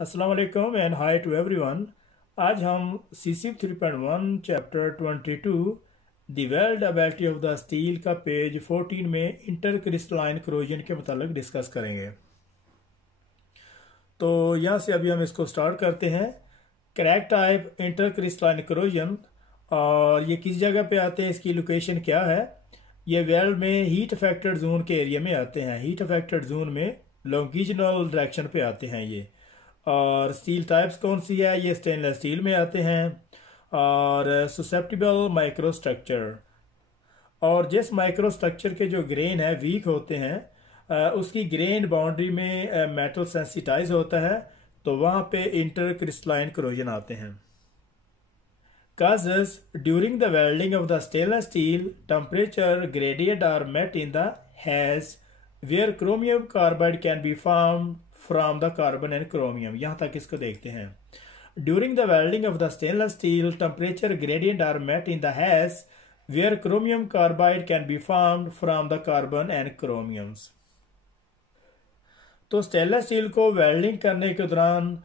अस्सलाम वालेकुम and hi to everyone. आज हम CCP 3.1 chapter 22 the weldability of the steel का पेज 14 में इंटरक्रिस्टलाइन क्रोजन के मतलब डिस्कस करेंगे। तो यहाँ से अभी हम इसको स्टार्ट करते हैं। क्रैक टाइप इंटरक्रिस्टलाइन क्रोजन, और ये किस जगह पे आते हैं, इसकी लोकेशन क्या है। ये वेल्ड में हीट अफेक्टेड जोन के एरिया में आते हैं। हीट अफेक्टेड जोन में लॉन्गिजिनल डायरेक्शन पे आते हैं ये। और स्टील टाइप्स कौन सी है, ये स्टेनलेस स्टील में आते हैं। और ससेप्टिबल माइक्रोस्ट्रक्चर, और जिस माइक्रोस्ट्रक्चर के जो ग्रेन है वीक होते हैं उसकी ग्रेन बाउंड्री में मेटल सेंसिटाइज होता है, तो वहाँ पे इंटरक्रिस्टलाइन क्रोजन आते हैं। Causes during the welding of the stainless steel, temperature gradient are met in the haze where chromium carbide can be formed from the carbon and chromium। यहाँ तक इसको देखते हैं। During the welding of the stainless steel, temperature gradient are met in the haze where chromium carbide can be formed from the carbon and chromiums। तो stainless steel को welding करने के दौरान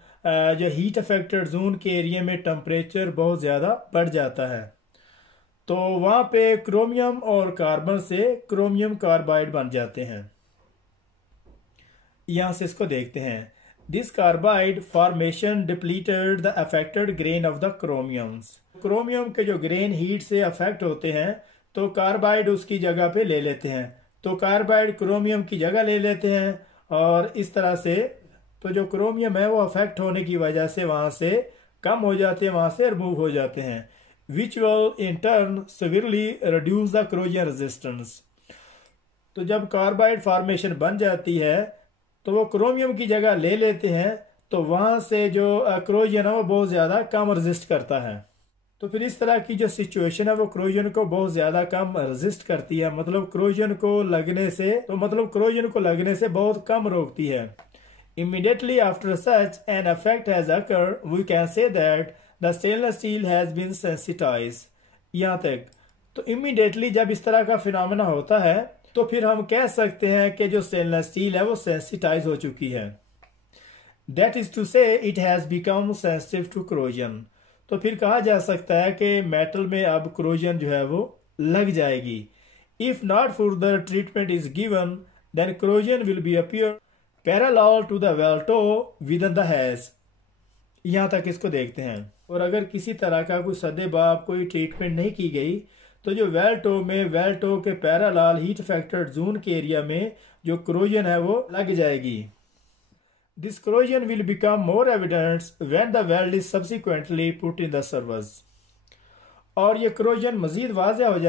जो हीट अफेक्टेड जोन के area में temperature बहुत ज़्यादा बढ़ जाता है, तो वहाँ पे क्रोमियम और कार्बन से क्रोमियम कार्बाइड बन जाते हैं। यहाँ से इसको देखते हैं। This carbide formation depleted the affected grain of the chromiums. Chromium के जो ग्रेन हीट से अफेक्ट होते हैं तो कार्बाइड उसकी जगह पे ले लेते हैं, तो कार्बाइड क्रोमियम की जगह ले लेते हैं, और इस तरह से तो जो क्रोमियम है वो अफेक्ट होने की वजह से वहां से कम हो जाते हैं, वहां से रिमूव हो जाते हैं, which will in turn severely reduce the corrosion resistance. तो जब कार्बाइड फॉर्मेशन बन जाती है तो वो क्रोमियम की जगह ले लेते हैं, तो वहां से जो क्रोजन है वो बहुत ज्यादा कम रेजिस्ट करता है। तो फिर इस तरह की जो सिचुएशन है वो क्रोजन को बहुत ज्यादा कम रेजिस्ट करती है, मतलब क्रोजन को लगने से बहुत कम रोकती है। Immediately after such an effect has occurred, we can say that the stainless steel has been sensitized। यहाँ तक तो immediately जब इस तरह का फिनोमेना होता है तो फिर हम कह सकते हैं कि जो स्टेनलेस स्टील है वो सेंसिटाइज हो चुकी है। That is to say it has become sensitive to corrosion। तो फिर कहा जा सकता है कि मेटल में अब क्रोजन जो है वो लग जाएगी। If not further treatment is given, then corrosion will be appear parallel to the weld toe with the HAZ. यहाँ तक इसको देखते हैं। और अगर किसी तरह का कोई सदेबाब कोई ट्रीटमेंट नहीं की गई तो जो वेल टो के पैरालल हीट अफेक्टेड जोन के एरिया में जो क्रोजन है वो लग जाएगी। This corrosion will become more evident when the weld is subsequently put in the service. और ये क्रोजन मजीद वाज़ेह हो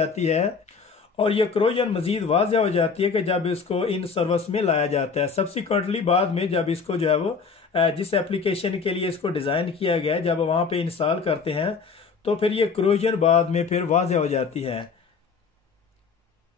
जाती है कि जब इसको इन सर्विस में लाया जाता है। सब्सिक्वेंटली बाद में जब इसको जो है वो जिस एप्लीकेशन के लिए इसको डिज़ाइन किया गया है जब वहाँ पे इंस्टॉल करते हैं तो फिर ये क्रोजन बाद में फिर वाज़ेह हो जाती है।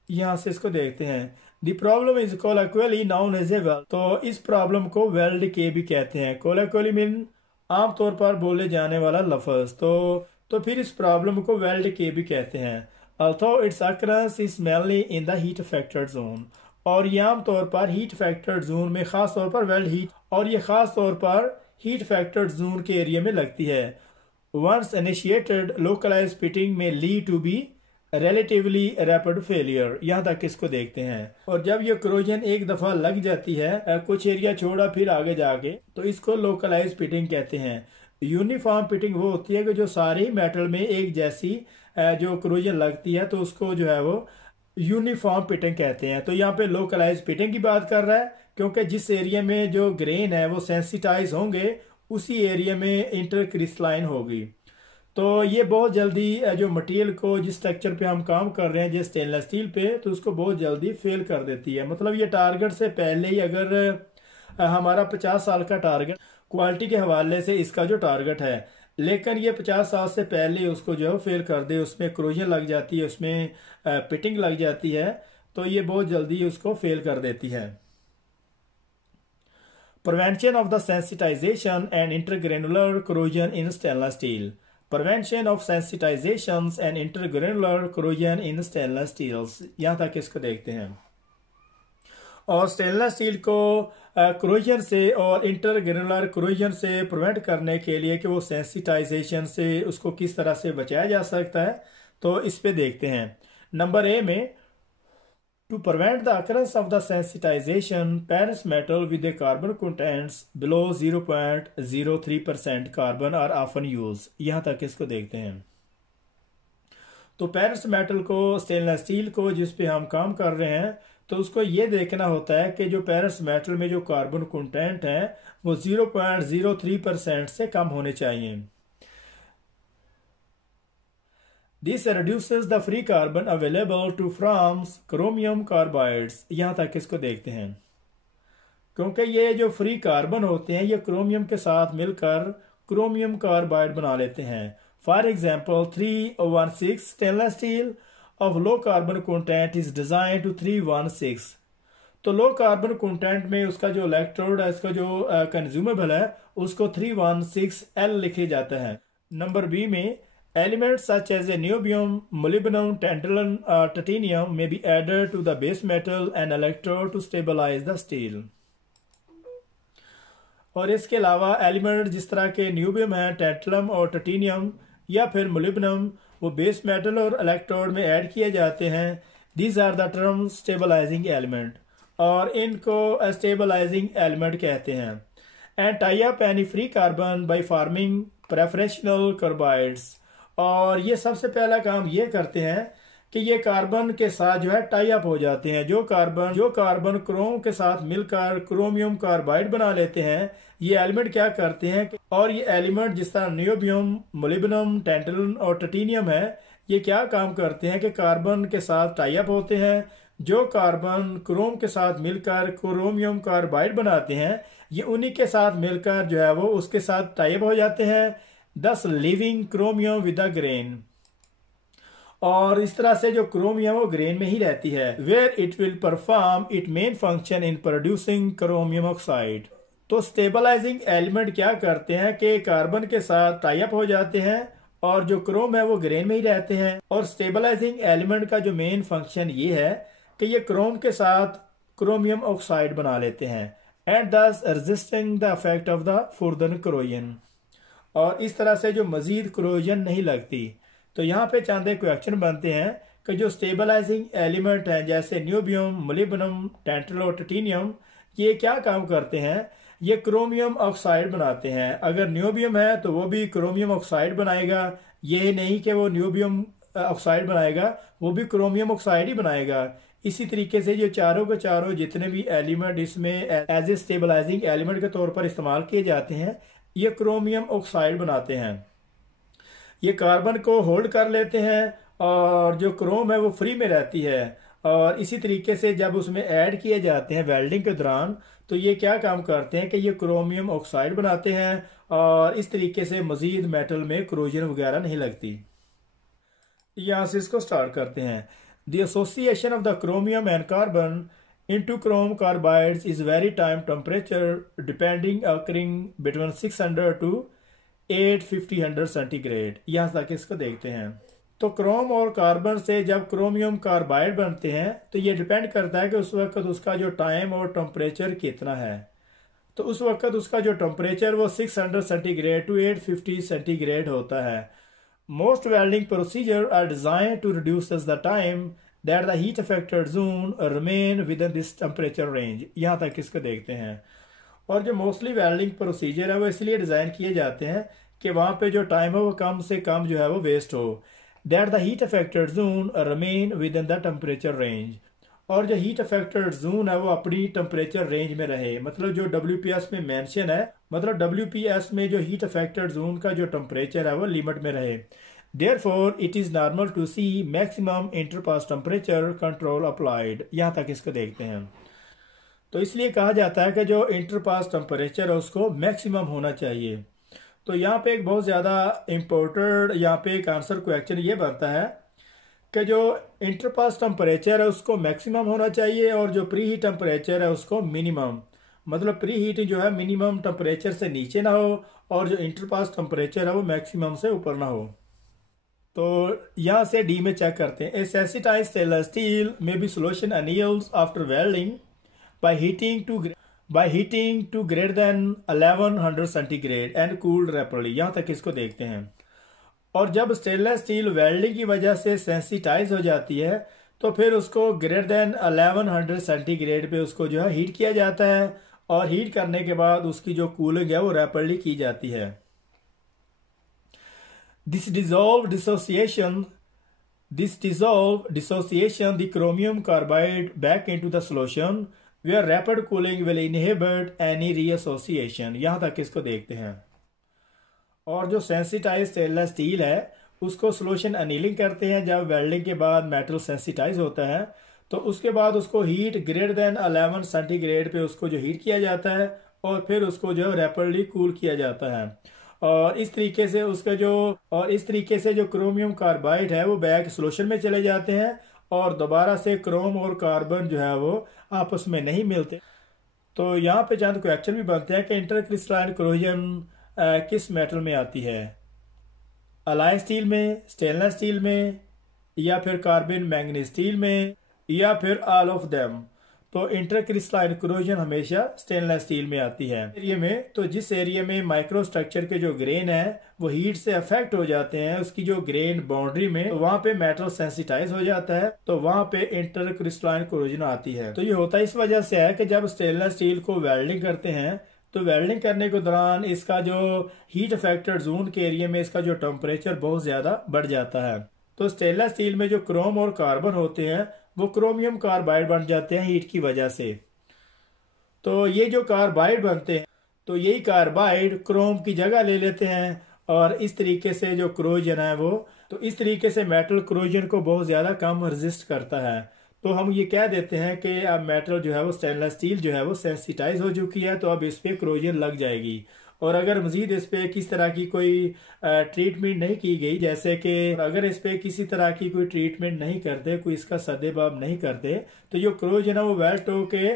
यहाँ से इसको देखते हैं। The problem is colloquially known as a weld. तो इस प्रॉब्लम को वेल्ड के भी कहते हैं। कोलोक्वियली मीन आमतौर पर बोले जाने वाला लफ्ज। तो फिर इस प्रॉब्लम को वेल्ड के भी कहते हैं। Although its occurrence is mainly in the heat affected zone। और ये आम तौर पर हीट अफेक्टेड जोन में खास तौर पर वेल्ड हीट, और ये खास तौर पर हीट अफेक्टेड जोन के एरिया में लगती है। Once initiated localized pitting may lead to be relatively rapid failure। यहाँ तक इसको देखते हैं। और जब ये क्रोजन एक दफा लग जाती है कुछ एरिया छोड़ा फिर आगे जाके, तो इसको लोकलाइज पिटिंग कहते हैं। यूनिफॉर्म पिटिंग वो होती है कि जो सारे मेटल में एक जैसी जो क्रोजन लगती है तो उसको जो है वो यूनिफॉर्म पिटिंग कहते हैं। तो यहाँ पे लोकलाइज पिटिंग की बात कर रहा है, क्योंकि जिस एरिया में जो ग्रेन है वो सेंसिटाइज होंगे उसी एरिया में इंटरक्रिस्टलाइन होगी। तो ये बहुत जल्दी जो मटेरियल को जिस स्ट्रक्चर पे हम काम कर रहे हैं जिस स्टेनलेस स्टील पे, तो उसको बहुत जल्दी फेल कर देती है। मतलब ये टारगेट से पहले ही, अगर हमारा 50 साल का टारगेट क्वालिटी के हवाले से इसका जो टारगेट है, लेकिन ये 50 साल से पहले उसको जो है फेल कर दे, उसमें क्रोजन लग जाती है, उसमें पिटिंग लग जाती है, तो ये बहुत जल्दी उसको फेल कर देती है। Prevention of the sensitization and intergranular corrosion in stainless steel. Prevention of sensitization and intergranular corrosion in stainless steels. यहाँ तक इसको देखते हैं। और स्टेनलेस स्टील को क्रोजन से और इंटरग्रेनुलर क्रोजन से प्रिवेंट करने के लिए कि वो सेंसिटाइजेशन से उसको किस तरह से बचाया जा सकता है, तो इस पे देखते हैं। नंबर ए में, to prevent the occurrence of the sensitization, parent metal with the carbon contents below 0.03% carbon are often used। यहाँ तक इसको देखते हैं। तो पेरेंट्स मेटल को, स्टेनलेस स्टील को जिस पे हम काम कर रहे हैं, तो उसको ये देखना होता है कि जो पेरेंट्स मेटल में जो कार्बन कंटेंट है वो 0.03% से कम होने चाहिए। This reduces the free carbon available to forms chromium carbides। यहाँ तक इसको देखते हैं। क्योंकि ये जो फ्री कार्बन होते हैं ये क्रोमियम के साथ मिलकर क्रोमियम कार्बाइड बना लेते हैं। For example 316 stainless steel of low carbon content is design to 316। तो लो कार्बन कंटेंट में उसका जो इलेक्ट्रोड है, इसका जो कंज्यूमेबल है, उसको 316L लिखे जाता है। नंबर बी में, elements such as niobium, molybdenum, tantalum, titanium may be added to the base metal and electrode to stabilize the steel। और इसके अलावा एलिमेंट जिस तरह के न्यूबियम है, टैंटलम और टिटेनियम या फिर मोलिब्डेनम, वो बेस मेटल और इलेक्ट्रोड में ऐड किए जाते हैं। These are the term stabilizing element, और इनको स्टेबलाइजिंग एलिमेंट कहते हैं। And tie up any free carbon by forming preferential carbides. और ये सबसे पहला काम ये करते हैं कि ये कार्बन के साथ जो है टाई अप हो जाते हैं। जो कार्बन क्रोम के साथ मिलकर क्रोमियम कार्बाइड बना लेते हैं, ये एलिमेंट क्या करते हैं, और ये एलिमेंट जिस तरह नियोबियम, मोलिब्डेनम, टैंटलम और टिटेनियम है, ये क्या काम करते हैं कि कार्बन के साथ टाई अप होते हैं। जो कार्बन क्रोम के साथ मिलकर क्रोमियम कार्बाइड बनाते हैं, ये उन्हीं के साथ मिलकर जो है वो उसके साथ टाई अप हो जाते हैं, thus leaving chromium with the grain। और इस तरह से जो क्रोमियम वो ग्रेन में ही रहती है, where it will perform its main function in producing chromium oxide। तो स्टेबलाइजिंग एलिमेंट क्या करते हैं कि कार्बन के साथ टाई अप हो जाते हैं और जो क्रोम है वो ग्रेन में ही रहते हैं। और स्टेबलाइजिंग एलिमेंट का जो मेन फंक्शन ये है कि ये क्रोम के साथ क्रोमियम ऑक्साइड बना लेते हैं, and thus resisting the effect of the further corrosion। और इस तरह से जो मजीद क्रोजन नहीं लगती। तो यहाँ पे चंद क्वेश्चन बनते हैं कि जो स्टेबलाइजिंग एलिमेंट हैं जैसे न्यूबियम, मोलिब्डेनम, टैंटलम और टिटेनियम, ये क्या काम करते हैं, ये क्रोमियम ऑक्साइड बनाते हैं। अगर न्यूबियम है तो वो भी क्रोमियम ऑक्साइड बनाएगा, ये नहीं कि वो न्यूबियम ऑक्साइड बनाएगा, वो भी क्रोमियम ऑक्साइड ही बनाएगा। इसी तरीके से जो चारों के चारों जितने भी एलिमेंट इसमें एज ए स्टेबलाइजिंग एलिमेंट के तौर पर इस्तेमाल किए जाते हैं, ये क्रोमियम ऑक्साइड बनाते हैं। ये कार्बन को होल्ड कर लेते हैं और जो क्रोम है वो फ्री में रहती है। और इसी तरीके से जब उसमें ऐड किए जाते हैं वेल्डिंग के दौरान, तो ये क्या काम करते हैं कि ये क्रोमियम ऑक्साइड बनाते हैं और इस तरीके से मजीद मेटल में क्रोजन वगैरह नहीं लगती। यहाँ से इसको स्टार्ट करते हैं। The association of the chromium and carbon into chrome carbides is vary time temperature depending occurring between 600 to 850 centigrade. यहाँ तक इसको देखते हैं। तो क्रोम और कार्बन से जब क्रोमियम कार्बाइड बनते हैं तो ये डिपेंड करता है कि उस वक्त उसका जो टाइम और टेम्परेचर कितना है। तो उस वक्त उसका जो टेम्परेचर वो 600 सेंटीग्रेड टू 850 सेंटीग्रेड होता है। Most welding procedure are design to reduce the time that the heat affected zone remain within this temperature range। यहाँ तक इसको देखते हैं। और जो मोस्टली वेल्डिंग प्रोसीजर है वो इसलिए डिज़ाइन किए जाते हैं कि वहाँ पे जो टाइम है वो कम से कम जो है वो वेस्ट हो। that the heat affected zone remain within the temperature range। और जो हीट अफेक्टेड जोन है वो अपनी टेम्परेचर रेंज में रहे। मतलब जो WPS में मेंशन है, मतलब WPS में जो हीट अफेक्टेड जोन का जो टेम्परेचर है वो लिमिट में रहे। Therefore, it is normal to see maximum interpass temperature control applied। यहाँ तक इसको देखते हैं। तो इसलिए कहा जाता है कि जो इंटरपास टेम्परेचर है उसको मैक्सिमम होना चाहिए। तो यहाँ पे एक बहुत ज़्यादा इम्पोर्टेंट यहाँ पे एक आंसर क्वेश्चन ये बनता है कि जो इंटरपास टेम्परेचर है उसको मैक्सिमम होना चाहिए और जो प्री हीट टेम्परेचर है उसको मिनिमम। मतलब प्री हीट जो है मिनिमम टेम्परेचर से नीचे ना हो और जो इंटरपास टेम्परेचर है वो मैक्सिमम से ऊपर ना हो। तो यहाँ से डी में चेक करते हैं। ए सेंसिटाइज्ड स्टेनलेस स्टील में B solution anneals after welding by heating to greater than 1100 centigrade and cooled rapidly. यहाँ तक इसको देखते हैं। और जब स्टेनलेस स्टील वेल्डिंग की वजह से सेंसिटाइज हो जाती है तो फिर उसको ग्रेटर देन 1100 सेंटीग्रेड पे उसको जो है हीट किया जाता है, और हीट करने के बाद उसकी जो कूलिंग है वो रैपिडली की जाती है। This dissolve dissociation the chromium carbide back into the solution where rapid cooling will inhibit any reassociation। यहाँ तक इसको देखते हैं। और जो सेंसिटाइज स्टेनलेस स्टील है उसको सोल्यूशन अनिलिंग करते हैं। जब वेल्डिंग के बाद मेटल सेंसिटाइज होता है तो उसके बाद उसको हीट ग्रेटर देन 11 सेंटीग्रेड पे उसको जो हीट किया जाता है और फिर उसको जो रैपिडली कूल किया जाता है। और इस तरीके से जो क्रोमियम कार्बाइड है वो बैक सोल्यूशन में चले जाते हैं और दोबारा से क्रोम और कार्बन जो है वो आपस में नहीं मिलते। तो यहाँ पे चंद क्वेश्चन भी बनते हैं कि इंटरक्रिस्टलाइन कोरोजन किस मेटल में आती है, अलाय स्टील में, स्टेनलेस स्टील में, या फिर कार्बन मैंगनीज स्टील में, या फिर ऑल ऑफ देम। तो इंटरक्रिस्टलाइन कोरोजन हमेशा स्टेनलेस स्टील में आती है। एरिया में तो जिस एरिया में माइक्रो स्ट्रक्चर के जो ग्रेन है वो हीट से अफेक्ट हो जाते हैं, उसकी जो ग्रेन बाउंड्री में, तो वहां पे मेटल सेंसिटाइज हो जाता है, तो वहां पे इंटरक्रिस्टलाइन कोरोजन आती है। तो ये होता इस वजह से है कि जब स्टेनलेस स्टील को वेल्डिंग करते हैं तो वेल्डिंग करने के दौरान इसका जो हीट अफेक्टेड जोन के एरिया में इसका जो टेम्परेचर बहुत ज्यादा बढ़ जाता है। तो स्टेनलेस स्टील में जो क्रोम और कार्बन होते हैं वो क्रोमियम कार्बाइड बन जाते हैं हीट की वजह से। तो ये जो कार्बाइड बनते हैं तो यही कार्बाइड क्रोम की जगह ले लेते हैं और इस तरीके से जो क्रोजन है वो, तो इस तरीके से मेटल क्रोजन को बहुत ज्यादा कम रेजिस्ट करता है। तो हम ये कह देते हैं कि अब मेटल जो है वो स्टेनलेस स्टील जो है वो सेंसिटाइज हो चुकी है, तो अब इस पे क्रोजन लग जाएगी। और अगर मजीद इस पे किस तरह की कोई ट्रीटमेंट नहीं की गई, जैसे कि अगर इस पे किसी तरह की कोई ट्रीटमेंट नहीं करते, कोई इसका सदेबाब नहीं करते, तो जो क्रोजन है वो वेल्ट होके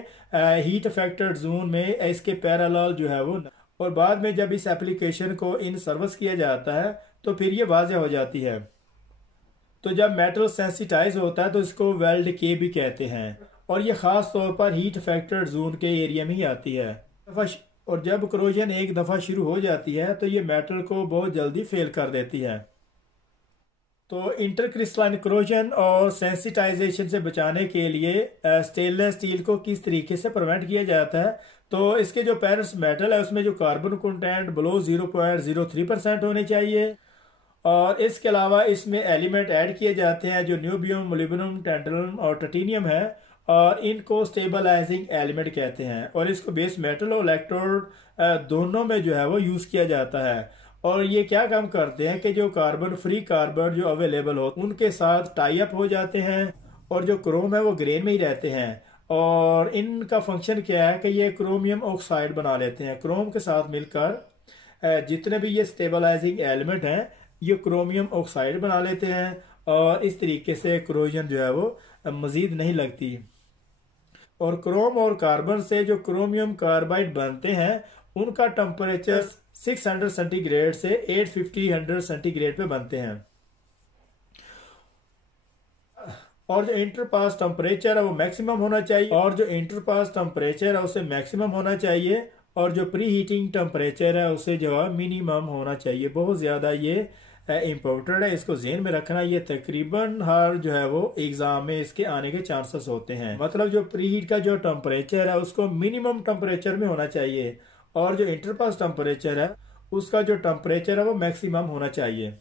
हीट अफेक्टेड जोन में इसके पैरेलल जो है वो, और बाद में जब इस एप्लीकेशन को इन सर्विस किया जाता है तो फिर ये वाज़ेह हो जाती है। तो जब मेटल सेंसिटाइज होता है तो इसको वेल्ड के भी कहते हैं, और ये खास तौर पर हीट अफेक्टेड जोन के एरिया में ही आती है। और जब क्रोजन एक दफा शुरू हो जाती है तो ये मेटल को बहुत जल्दी फेल कर देती है। तो इंटरक्रिस्टलाइन क्रोजन और सेंसिटाइजेशन से बचाने के लिए स्टेनलेस स्टील को किस तरीके से प्रिवेंट किया जाता है, तो इसके जो पेरेंट्स मेटल है उसमें जो कार्बन कंटेंट बिलो 0.03% होनी चाहिए, और इसके अलावा इसमें एलिमेंट ऐड किए जाते हैं जो न्यूबियम, मोलिब्डेनम, टैंटलम और टाइटेनियम है, और इनको स्टेबलाइजिंग एलिमेंट कहते हैं। और इसको बेस मेटल और इलेक्ट्रोड दोनों में जो है वो यूज किया जाता है। और ये क्या काम करते हैं कि जो कार्बन फ्री कार्बन जो अवेलेबल हो उनके साथ टाई अप हो जाते हैं, और जो क्रोम है वो ग्रेन में ही रहते हैं। और इनका फंक्शन क्या है कि ये क्रोमियम ऑक्साइड बना लेते हैं। क्रोम के साथ मिलकर जितने भी ये स्टेबलाइजिंग एलिमेंट हैं ये क्रोमियम ऑक्साइड बना लेते हैं, और इस तरीके से क्रोजन जो है वो मजीद नहीं लगती। और क्रोम और कार्बन से जो क्रोमियम कार्बाइड बनते हैं उनका टेम्परेचर 600 सेंटीग्रेड से 850 सेंटीग्रेड पे बनते हैं। और जो इंटरपास टेम्परेचर है वो मैक्सिमम होना चाहिए, और जो प्री हीटिंग टेम्परेचर है उसे जो है मिनिमम होना चाहिए। बहुत ज्यादा ये इम्पोर्टेंट है, इसको ज़हन में रखना। ये तकरीबन हर जो है वो एग्जाम में इसके आने के चांसेस होते हैं। मतलब जो प्री हीट का जो टेम्परेचर है उसको मिनिमम टेम्परेचर में होना चाहिए, और जो इंटरपास टेम्परेचर है उसका जो टेम्परेचर है वो मैक्सिमम होना चाहिए।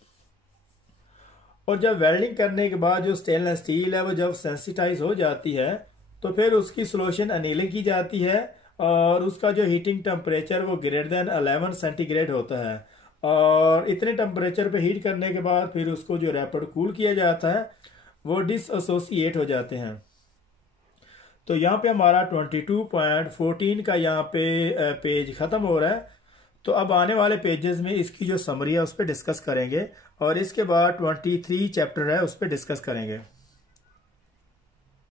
और जब वेल्डिंग करने के बाद जो स्टेनलेस स्टील है वो जब सेंसिटाइज हो जाती है तो फिर उसकी सोल्यूशन अनिलिंग की जाती है, और उसका जो हीटिंग टेम्परेचर वो ग्रेटर देन 11 सेंटीग्रेड होता है। और इतने टेम्परेचर पे हीट करने के बाद फिर उसको जो रैपिड कूल किया जाता है वो डिसएसोसिएट हो जाते हैं। तो यहाँ पे हमारा 22.14 का यहाँ पे पेज ख़त्म हो रहा है। तो अब आने वाले पेजेस में इसकी जो समरी है उस पर डिस्कस करेंगे, और इसके बाद 23 चैप्टर है उस पर डिस्कस करेंगे।